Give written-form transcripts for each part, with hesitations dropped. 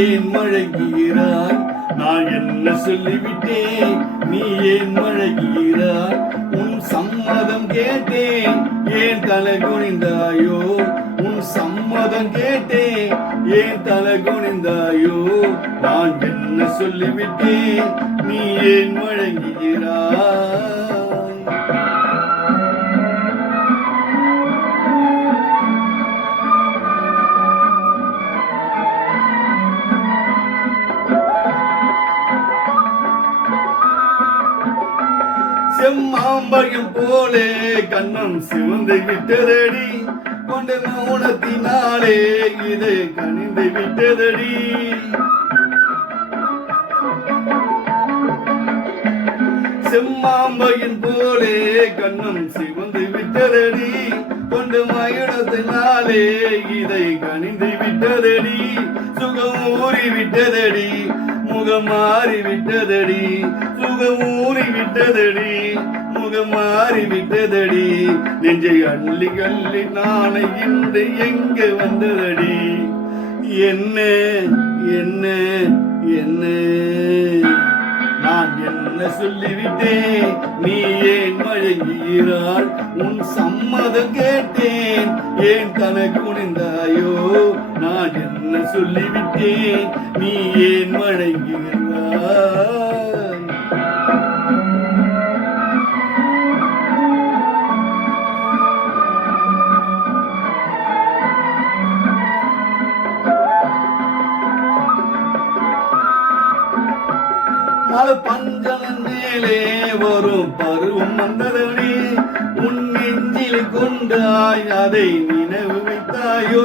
ஏன் மழகிறாய்? நான் என்ன சொல்லிவிட்டேன், நீ ஏன் மழகிறாய்? உன் சம்மதம் கேட்டேன், ஏன் தலை குனிந்தாயோ? உன் சம்மதம் கேட்டேன், ஏன் தலை குனிந்தாயோ? நான் என்ன சொல்லிவிட்டேன், நீ ஏன் மழகிறாய்? செம்மாம்பயம் போலே கண்ணம் சிவந்து விட்டதடி, கொண்ட மௌனத்தினாலே இதை கனிந்து விட்டதடி. செம்மாம்பையின் போலே கண்ணம் சிவந்து விட்டதடி, கொண்டு மயணத்தினாலே இதை கனிந்து விட்டதடி. சுகம் ஊறி விட்டதடி, முகம் மாறி விட்டதடி. சுகம் ஊறி விட்டதடி, முகம் மாறி விட்டதடி. நெஞ்சை அள்ளி அள்ளி நாளை இன்று எங்க வந்ததடி. என்ன என்ன என்ன நான் என்ன சொல்லிவிட்டேன், நீ ஏன் மழகிறாள்? உன் சம்மதம் கேட்டேன், ஏன் தலை குனிந்தாயோ? நான் என்ன சொல்லிவிட்டேன், நீ ஏன் மழகிறாய்? பஞ்சனன் மேலே வரும் பருவம் வந்ததடி, உன் நெஞ்சில் கொண்டாய் அதை நினைவு வைத்தாயோ?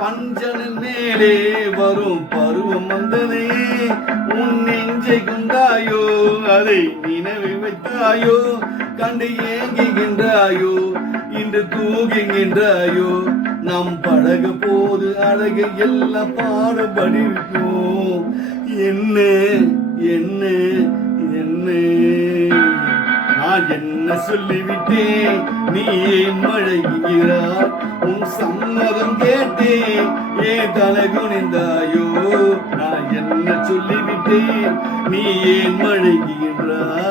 பஞ்சனன் மேலே வரும் பருவம் வந்ததே, உன் நெஞ்சை கொண்டாயோ அதை நினைவு வைத்தாயோ? கண்டு ஏங்குகின்றாயோ, இன்று தூங்குகின்றாயோ? நம் பழக போது அழகு எல்லாம் பாடுபடி இருக்கும். என்ன என்ன என்ன நான் என்ன சொல்லிவிட்டேன், நீ ஏன் மழகிறாய்? உன் சம்மதம் கேட்டேன், ஏன் தலை குனிந்தாயோ? நான் என்ன சொல்லிவிட்டேன், நீ ஏன் மழகிறாய்?